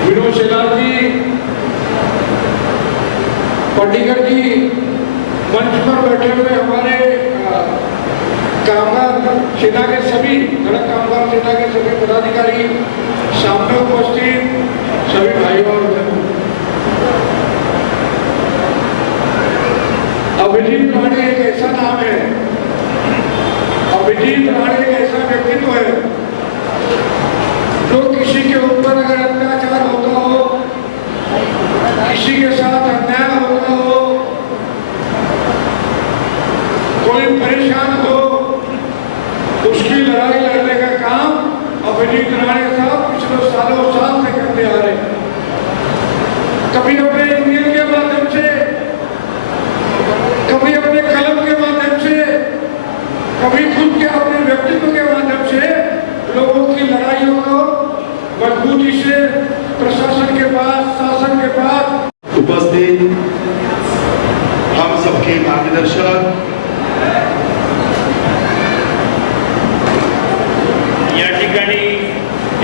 विनोद शेलार जी, पाटीकर जी, मंच पर बैठे हुए हमारे कामगार सेना के सभी सड़क कामगार सेना के सभी पदाधिकारी, सामने उपस्थित सभी भाइयों और बहनों, अभिजीत राणे एक ऐसा नाम है, अभिजीत राणे एक ऐसा व्यक्तित्व है जो किसी के ऊपर अगर अत्याचार होता हो, किसी के साथ अन्याय होता हो, कोई परेशान हो, उसकी लड़ाई लड़ने का काम अभिजीत राणे साहब पिछले सालों साल से करते आ रहे हैं। कभी अपने यूनियन के माध्यम से, कभी अपने कलम के माध्यम से, कभी खुद के अपने व्यक्तित्व के माध्यम से लोगों की लड़ाइयों को मजबूती से प्रशासन के पास, शासन के पास उपस्थित हम सबके मार्गदर्शक, या ठिकाणी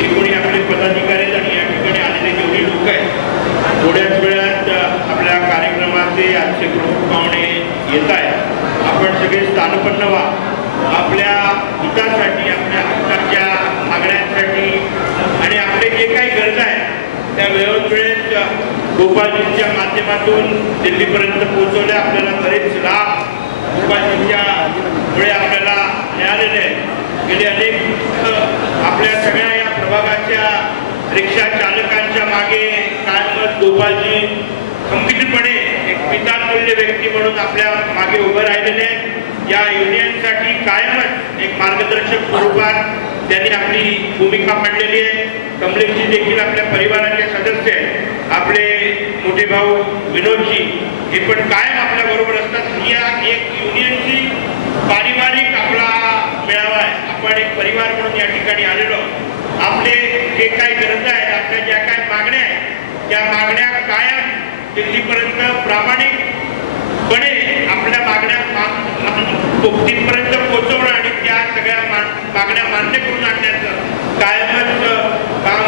एकूण आपले पदाधिकारी आणि या ठिकाणी आलेले जेवढे लोक आहेत, थोड्याच वेळात आपल्या कार्यक्रमाचे आजचे प्रमुख पाहुणे येत आहेत। आपण सगळे स्थानपन्न व्हा, आपल्या हितासाठी, आपल्या हक्काच्या मागण्यांसाठी आणि आपले जे काही गरज आहेत त्या वेळोवेळेत गोपालजींच्या माध्यमातून दिल्लीपर्यंत पोहोचवल्या। आपल्याला बरेच लाभ गोपालजींच्या मुळे आपल्याला मिळालेले आहेत। गेले अनेक आपल्या सगळ्या या प्रभागाच्या रिक्षा चालकांच्या मागे कायमच गोपालजी खंबीरपणे एक पितातुल्य व्यक्ती म्हणून आपल्या मागे उभे राहिलेले आहेत। या युनियनसाठी कायमच एक मार्गदर्शक स्वरूपात त्यांनी आपली भूमिका मांडलेली आहे। कमलेशजी देखील आपल्या परिवाराचे सदस्य आहेत। आपले मोठे भाऊ विनोदजी हे पण कायम आपल्या बरोबर असतात। या एक युनियनची पारिवारिक आपला मेळावा आहे। आपण एक परिवार म्हणून या ठिकाणी आलेलो, आपले जे काही गरज आहेत, आपल्या ज्या काही मागण्या आहेत, त्या मागण्या कायम दिल्लीपर्यंत प्रामाणिकपणे आपल्या मागण्या तिथपर्यंत पोहोचवणं आणि त्या सगळ्या मागण्या मान्य करून आणण्याचं कायमच काम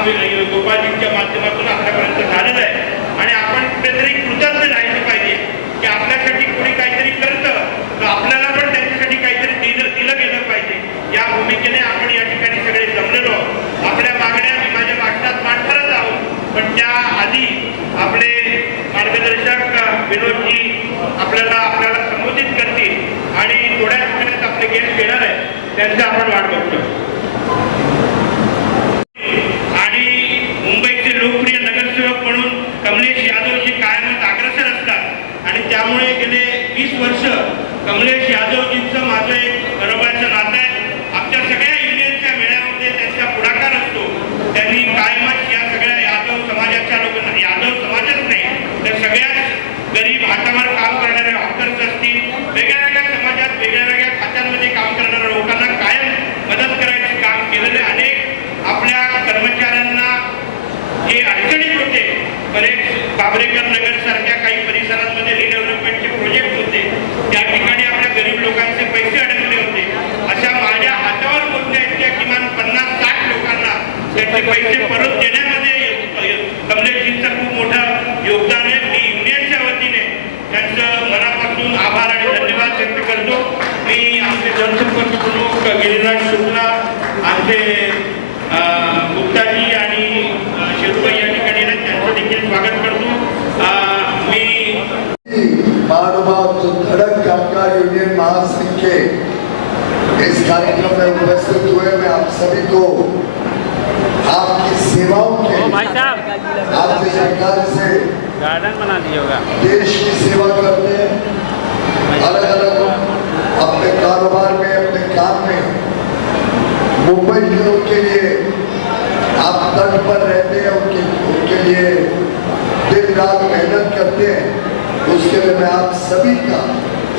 गोपालजींच्या माध्यमातून आपल्यापर्यंत झालेलं आहे। आणि आपण कुठेतरी कृतज्ञ राहिलं पाहिजे की आपल्यासाठी कोणी काहीतरी करतं तर आपल्याला पण त्यांच्यासाठी काहीतरी दिलं गेलं पाहिजे। या भूमिकेने आपण या ठिकाणी सगळे जमलेलो। आपल्या मागण्या मी माझ्या भाषणात मांडणारच आहोत, पण त्या आधी आपले मार्गदर्शक विनोदजी आपल्याला संबोधित करतील आणि थोड्याच वेळात आपले गेस्ट येणार आहेत, त्यांचं आपण वाट बघतो। आणि मुंबईचे लोकप्रिय नगरसेवक म्हणून कमलेश यादवजी कायमच अग्रेसर असतात आणि त्यामुळे गेले 20 वर्ष कमलेश यादवजींचं माझं एक बरोबरचं नातं आहे। आमच्या सगळ्या युनियनच्या मेळाव्यामध्ये त्यांचा पुढाकार असतो। त्यांनी कायमच या सगळ्या यादव समाजाच्या लोकांना, यादव समाजच नाही तर सगळ्याच गरीब हातावर काम करणारे हॉकर्स असतील, वेगळ्या समाजात वेगळ्या खात्यांमध्ये काम करणाऱ्या लोकांना कायम मदत करायचं काम केलेले। अनेक आपल्या कर्मचाऱ्यांना जे अडचणीत होते, बरेच बाबरेकर नगर सारख्या काही परिसरांमध्ये रिडेव्हलपमेंटचे प्रोजेक्ट होते, त्या ठिकाणी आपल्या गरीब लोकांचे पैसे अडकले होते। अशा माझ्या हातावर पोहोचण्याच्या किमान 50-60 लोकांना त्यांचे पैसे परत देण्यामध्ये कमलेशजींचं खूप मोठं योगदान आहे। मी युनियनच्या वतीने त्यांचं मनापासून आभार आणि धन्यवाद व्यक्त करतो। मी आमचे जनसंपर्क प्रमुख गिरीराज शुक्ला, आमचे गुप्ताजी आणि शेरुबाई या ठिकाणी त्यांचं देखील स्वागत करतो। मी महानुभाव जो धड़क कामगार यूनियन महासंघ के इस कार्यक्रम में उपस्थित हुए, मैं आप सभी को आपकी सेवाओं के आपकी सरकार से गार्डन बना दिया होगा, देश की सेवा करते हैं, अलग अलग अपने कारोबार में, अपने काम में मुंबई के लोग के लिए आप तट पर रहते हैं, उनके लिए दिन रात मेहनत करते हैं। उसके लिए मैं आप सभी का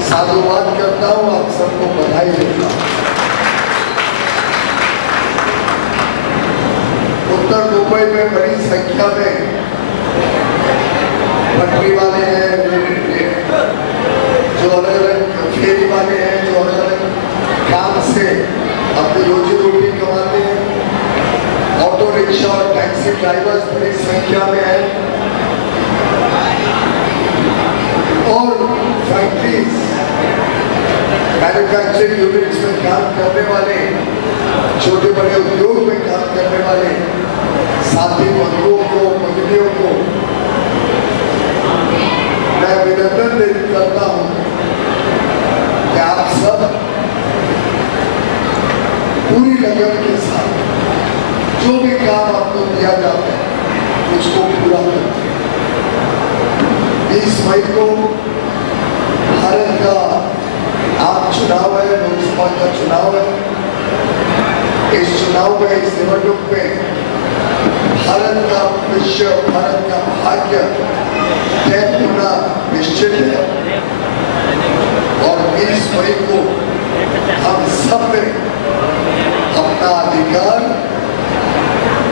साधुवाद करता हूँ, आप सबको बधाई देता हूँ। उत्तर मुंबई में बड़ी संख्या में पटरी वाले हैं, जो अलग अलग फेरी वाले हैं, जो अलग अलग काम से अपनी रोजी रोटी कमाते हैं, ऑटो रिक्शा और टैक्सी ड्राइवर्स बड़ी संख्या में हैं और फैक्ट्रीज मैन्युफैक्चरिंग यूनिट्स में काम करने वाले, छोटे बड़े उद्योग में काम करने वाले साथी बंधुओं को, भगिनियों को मैं अभिनंदन करता हूं कि आप सब पूरी लगन के साथ जो भी काम आपको दिया जाता है उसको पूरा करते हैं। 20 मई को भारत का आम चुनाव है, लोकसभा का चुनाव है। इस चुनाव में, इस निवडणूक में भारत का भविष्य, भारत का भाग्य तय होना निश्चित है और 20 मई को हम सब ने अपना अधिकार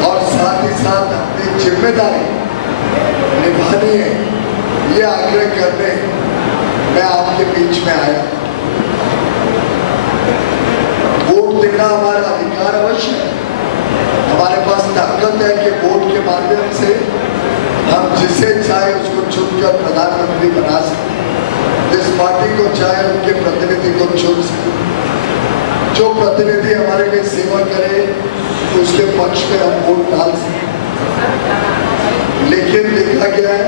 और साथ ही साथ अपनी जिम्मेदारी निभानी है, ये आग्रह करने मैं आपके बीच में आया। वोट देना हमारा अधिकार अवश्य है, हमारे पास ताकत है कि वोट के माध्यम से हम जिसे चाहे उसको चुनकर प्रधानमंत्री बना सकते, जिस पार्टी को चाहे उनके प्रतिनिधि को चुन सकते, जो प्रतिनिधि हमारे लिए सेवा करे उसके पक्ष में हम वोट डाल सकते। लेकिन देखा गया है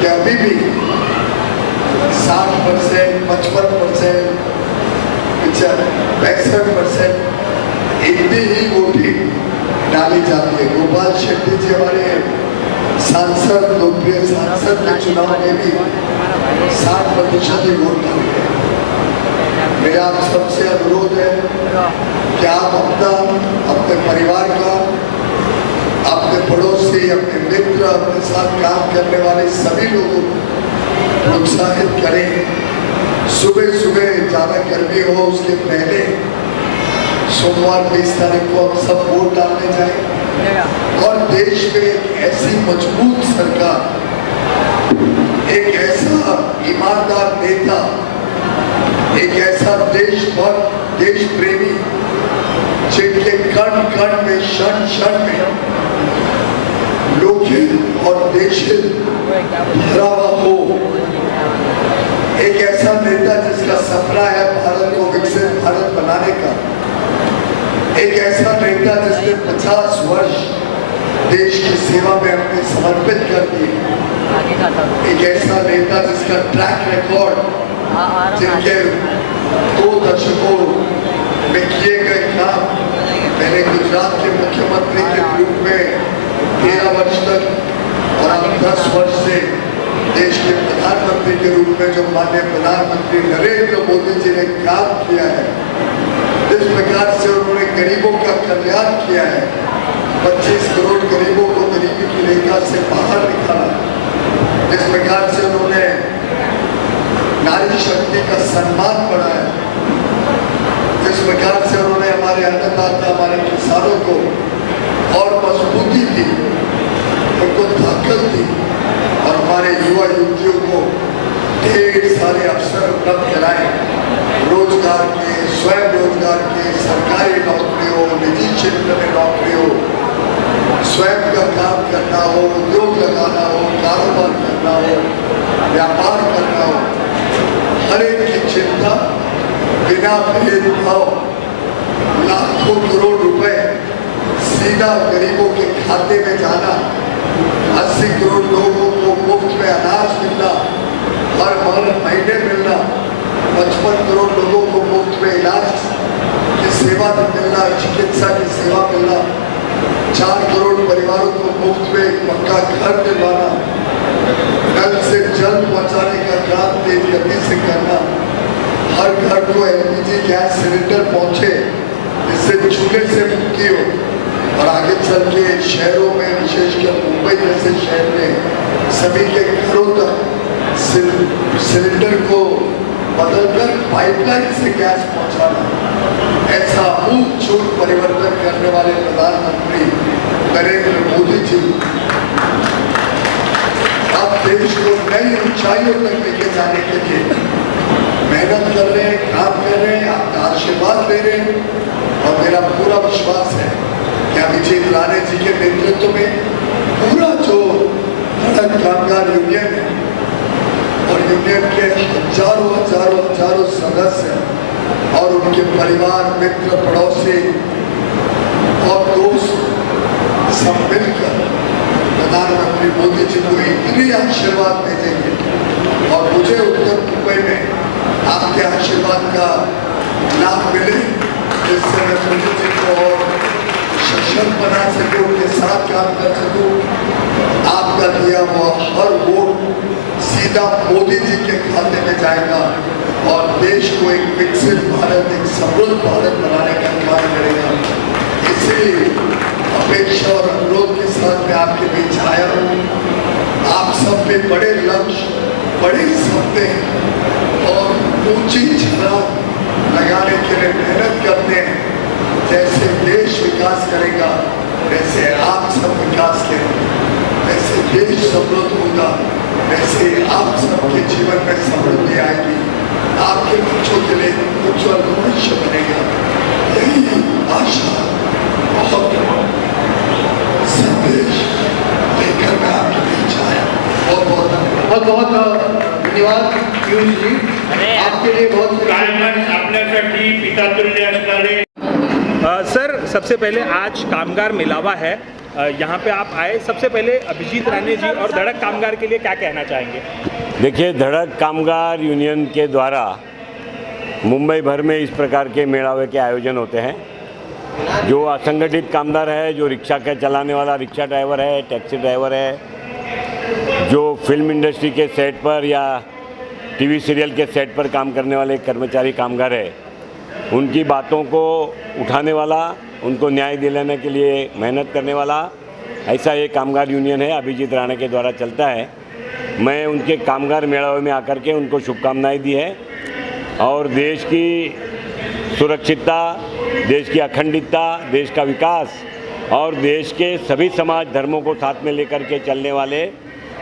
कि अभी भी 60%, 55%, 65% इतनी ही वोटिंग डाली जाती है। गोपाल शेट्टी जी हमारे सांसद, लोकप्रिय सांसद के चुनाव में भी 60% ही वोट डाले गए। मेरा आप सबसे अनुरोध है कि आप अपने परिवार का, अपने पड़ोसी, अपने मित्र, अपने साथ काम करने वाले सभी लोगों को प्रोत्साहित करें। सुबह सुबह ज्यादा गर्मी हो उसके पहले सोमवार 20 तारीख को हम सब वोट डालने जाएं और देश में एक ऐसी मजबूत सरकार, एक ऐसा ईमानदार नेता, एक ऐसा देशभक्त, देश प्रेमी जिनके कण कण में, क्षण क्षण में लोकहित और देशहित भरा हुआ हो, एक ऐसा नेता जिसका सपना है भारत को विकसित भारत बनाने का, एक ऐसा नेता जिसने 50 वर्ष देश की सेवा में अपने समर्पित कर दिए, एक ऐसा नेता जिसका ट्रैक रिकॉर्ड, जिनके 2 दशकों में किए गए काम, मैंने गुजरात के मुख्यमंत्री के रूप में 13 वर्ष तक और अब 10 वर्ष से देश के प्रधानमंत्री के रूप में जो माननीय प्रधानमंत्री नरेंद्र मोदी जी ने काम किया है, जिस प्रकार से उन्होंने गरीबों का कल्याण किया है, 25 करोड़ गरीबों को गरीबी की रेखा से बाहर निकाला, जिस प्रकार से उन्होंने नारी शक्ति का सम्मान बढ़ाया, जिस प्रकार से उन्होंने हमारे अन्नदाता, हमारे किसानों को और मजबूती दी, उनको ताकत दी और हमारे युवा युवतियों को ढेर सारे अवसर उपलब्ध कराए, रोजगार के, स्वयं रोजगार के, सरकारी नौकरी हो, निजी क्षेत्र में नौकरी हो, स्वयं का काम करना हो, उद्योग लगाना हो, कारोबार करना हो, व्यापार करना हो, हर एक की चिंता बिना भेदभाव लाखों करोड़ रुपए सीधा गरीबों के खाते में जाना, 80 करोड़ लोगों को मुफ्त में अनाज मिलना, हर महीने मिलना, 55 करोड़ लोगों को मुफ्त में इलाज की सेवा मिलना, चिकित्सा की सेवा मिलना, 4 करोड़ परिवारों को मुफ्त में एक पक्का घर दिलवाना, नल से जल पहुंचाने का काम तेज गति से करना, हर घर को एलपीजी गैस सिलेंडर पहुंचे जिससे चूल्हे से मुक्ति हो और आगे चल के शहरों में, विशेषकर मुंबई जैसे शहर में सभी के घरों तक सिलेंडर को बदलकर पाइपलाइन से गैस पहुंचाना, ऐसा अमूलचूल परिवर्तन करने वाले प्रधानमंत्री नरेंद्र मोदी जी अब देश को नई ऊंचाइयों तक लेके जाने के लिए मेहनत कर रहे हैं, काम कर रहे हैं, आपका आशीर्वाद ले रहे हैं और मेरा पूरा विश्वास है कि अभिजीत राणे जी के नेतृत्व में पूरा जो सड़क कामगार यूनियन है और यूनियन के हजारों सदस्य और उनके परिवार, मित्र, पड़ोसी और दोस्त सब मिलकर प्रधानमंत्री मोदी जी को इतनी आशीर्वाद भेजेंगे और मुझे उत्तर मुंबई में आपके आशीर्वाद का लाभ मिले, जिससे मैं मोदी जी को और सशक्त बना सकूं, उनके साथ काम कर सकूं। आपका दिया हुआ हर वोट सीधा मोदी जी के खाते में जाएगा और देश को एक विकसित भारत, एक समृद्ध भारत बनाने का काम करेगा। इसीलिए अपेक्षा और अनुरोध के साथ मैं आपके बीच आया हूँ। आप सब में बड़े लक्ष्य, बड़े सपने और ऊंची छलांग लगाने के लिए मेहनत करते हैं। जैसे देश विकास करेगा वैसे आप सब विकास करेंगे, वैसे देश समृद्ध होगा, वैसे आप सबके जीवन में समृद्धि आएगी, आपके बच्चों के लिए उज्जवल भविष्य बनेगा। यही आशा और संदेश लेकर मैं आपके बीच आया। बहुत बहुत धन्यवाद पीयूष जी, आपके लिए बहुत कायमच आपल्यासाठी पितातुल्य असणारे सर, सबसे पहले आज कामगार मिलावा है, यहाँ पे आप आए। सबसे पहले अभिजीत राणे जी और धड़क कामगार के लिए क्या कहना चाहेंगे? देखिए, धड़क कामगार यूनियन के द्वारा मुंबई भर में इस प्रकार के मेलावे के आयोजन होते हैं। जो असंगठित कामगार है, जो रिक्शा का चलाने वाला रिक्शा ड्राइवर है, टैक्सी ड्राइवर है, जो फिल्म इंडस्ट्री के सेट पर या टीवी सीरियल के सेट पर काम करने वाले कर्मचारी कामगार है, उनकी बातों को उठाने वाला, उनको न्याय दिलाने के लिए मेहनत करने वाला ऐसा एक कामगार यूनियन है, अभिजीत राणे के द्वारा चलता है। मैं उनके कामगार मेलावे में आकर के उनको शुभकामनाएं दी है और देश की सुरक्षितता, देश की अखंडता, देश का विकास और देश के सभी समाज धर्मों को साथ में लेकर के चलने वाले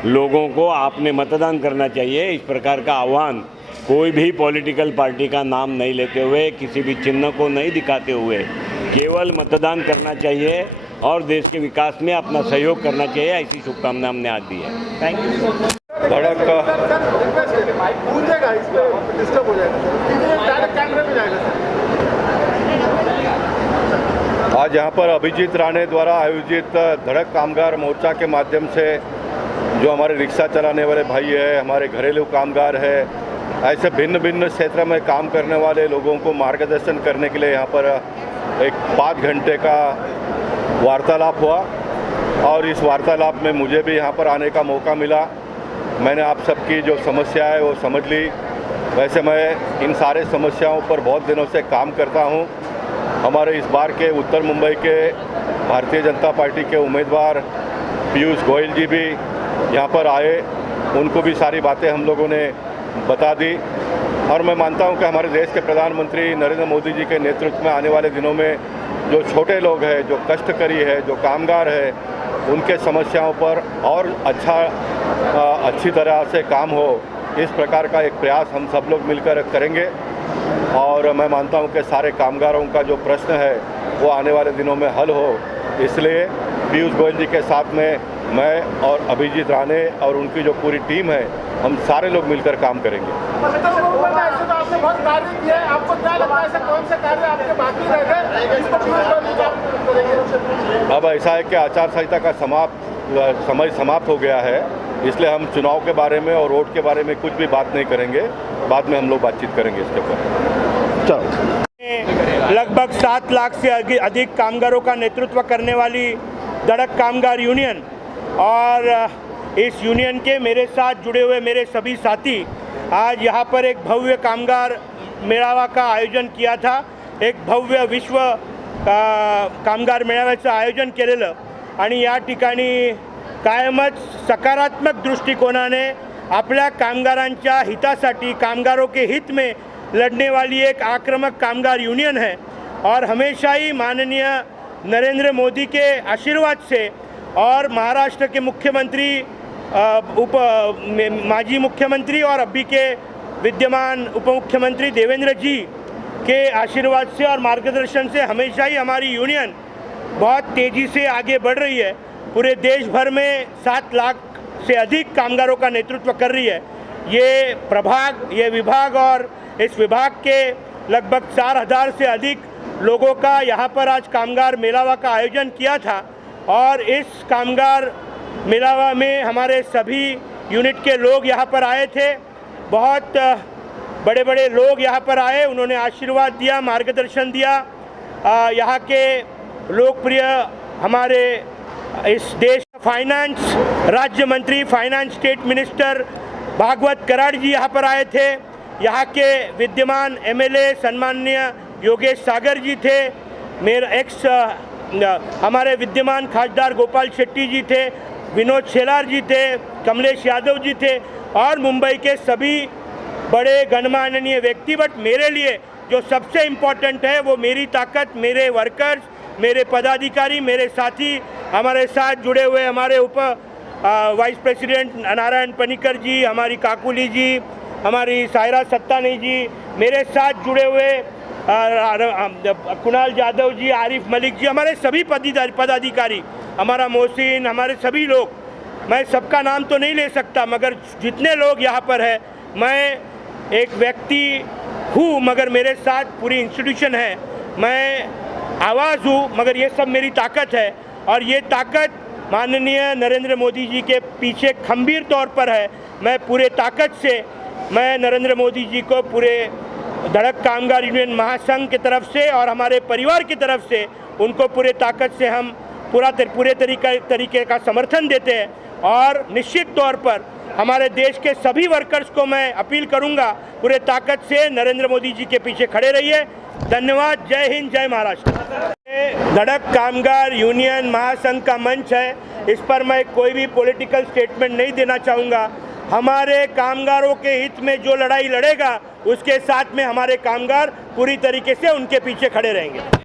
लोगों को आपने मतदान करना चाहिए, इस प्रकार का आह्वान कोई भी पॉलिटिकल पार्टी का नाम नहीं लेते हुए, किसी भी चिन्ह को नहीं दिखाते हुए केवल मतदान करना चाहिए और देश के विकास में अपना सहयोग करना चाहिए, ऐसी शुभकामना हमने आज दी है। Thank you. धड़क पूछेगा, इस पे डिस्टर्ब हो जाएगा। आज यहाँ पर अभिजीत राणे द्वारा आयोजित धड़क कामगार मोर्चा के माध्यम से जो हमारे रिक्शा चलाने वाले भाई है, हमारे घरेलू कामगार है, ऐसे भिन्न भिन्न क्षेत्र में काम करने वाले लोगों को मार्गदर्शन करने के लिए यहाँ पर एक 5 घंटे का वार्तालाप हुआ और इस वार्तालाप में मुझे भी यहाँ पर आने का मौका मिला। मैंने आप सबकी जो समस्या है वो समझ ली। वैसे मैं इन सारे समस्याओं पर बहुत दिनों से काम करता हूँ। हमारे इस बार के उत्तर मुंबई के भारतीय जनता पार्टी के उम्मीदवार पीयूष गोयल जी भी यहाँ पर आए, उनको भी सारी बातें हम लोगों ने बता दी और मैं मानता हूँ कि हमारे देश के प्रधानमंत्री नरेंद्र मोदी जी के नेतृत्व में आने वाले दिनों में जो छोटे लोग हैं, जो कष्टकरी है, जो कामगार है, उनके समस्याओं पर और अच्छी तरह से काम हो, इस प्रकार का एक प्रयास हम सब लोग मिलकर करेंगे। और मैं मानता हूं कि सारे कामगारों का जो प्रश्न है वो आने वाले दिनों में हल हो, इसलिए पीयूष गोयल जी के साथ में मैं और अभिजीत राणे और उनकी जो पूरी टीम है, हम सारे लोग मिलकर काम करेंगे। आपने बहुत कार्य किया है, आपको क्या लगता है ऐसे कौन से कार्य आपके बाकी रह गए? अब ऐसा है कि आचार संहिता का समय समाप्त हो गया है, इसलिए हम चुनाव के बारे में और वोट के बारे में कुछ भी बात नहीं करेंगे। बाद में हम लोग बातचीत करेंगे इसके ऊपर। चलो। लगभग 7 लाख से अधिक कामगारों का नेतृत्व करने वाली धड़क कामगार यूनियन और इस यूनियन के मेरे साथ जुड़े हुए मेरे सभी साथी आज यहाँ पर एक भव्य कामगार मेळावा का आयोजन किया था। एक भव्य विश्व कामगार मेळाव्याचं आयोजन केलेलं आणि या ठिकाणी कायमच सकारात्मक दृष्टिकोनाने आपल्या कामगारांच्या हितासाठी, कामगारों के हित में लड़ने वाली एक आक्रामक कामगार यूनियन है और हमेशा ही माननीय नरेंद्र मोदी के आशीर्वाद से और महाराष्ट्र के मुख्यमंत्री माजी मुख्यमंत्री और अभी के विद्यमान उप मुख्यमंत्री देवेंद्र जी के आशीर्वाद से और मार्गदर्शन से हमेशा ही हमारी यूनियन बहुत तेज़ी से आगे बढ़ रही है। पूरे देश भर में 7 लाख से अधिक कामगारों का नेतृत्व कर रही है। ये विभाग और इस विभाग के लगभग 4000 से अधिक लोगों का यहाँ पर आज कामगार मेलावा का आयोजन किया था और इस कामगार मेलावा में हमारे सभी यूनिट के लोग यहाँ पर आए थे। बहुत बड़े बड़े लोग यहाँ पर आए, उन्होंने आशीर्वाद दिया, मार्गदर्शन दिया। यहाँ के लोकप्रिय हमारे इस देश फाइनेंस राज्य मंत्री, finance state minister Bhagwat Karad ji यहाँ पर आए थे। यहाँ के विद्यमान एमएलए सम्माननीय योगेश सागर जी थे। हमारे विद्यमान खासदार गोपाल शेट्टी जी थे, विनोद शेलार जी थे, कमलेश यादव जी थे और मुंबई के सभी बड़े गणमान्य व्यक्ति। बट मेरे लिए जो सबसे इम्पोर्टेंट है वो मेरी ताकत, मेरे वर्कर्स, मेरे पदाधिकारी, मेरे साथी, हमारे साथ जुड़े हुए हमारे वाइस प्रेसिडेंट नारायण पनिकर जी, हमारी काकुली जी, हमारी सायरा सत्तानी जी, मेरे साथ जुड़े हुए कुणाल यादव जी, आरिफ मलिक जी, हमारे सभी पदाधिकारी, हमारा मोहसिन, हमारे सभी लोग, मैं सबका नाम तो नहीं ले सकता मगर जितने लोग यहाँ पर है, मैं एक व्यक्ति हूँ मगर मेरे साथ पूरी इंस्टीट्यूशन है। मैं आवाज़ हूँ मगर ये सब मेरी ताकत है और ये ताकत माननीय नरेंद्र मोदी जी के पीछे खंभीर तौर पर है। मैं पूरे ताकत से मैं नरेंद्र मोदी जी को पूरे धड़क कामगार यूनियन महासंघ की तरफ से और हमारे परिवार की तरफ से उनको पूरे ताकत से हम पूरे तरीके का समर्थन देते हैं और निश्चित तौर पर हमारे देश के सभी वर्कर्स को मैं अपील करूंगा पूरे ताकत से नरेंद्र मोदी जी के पीछे खड़े रहिए। धन्यवाद। जय हिंद, जय महाराष्ट्र। धड़क कामगार यूनियन महासंघ का मंच है, इस पर मैं कोई भी पॉलिटिकल स्टेटमेंट नहीं देना चाहूँगा। हमारे कामगारों के हित में जो लड़ाई लड़ेगा उसके साथ में हमारे कामगार पूरी तरीके से उनके पीछे खड़े रहेंगे।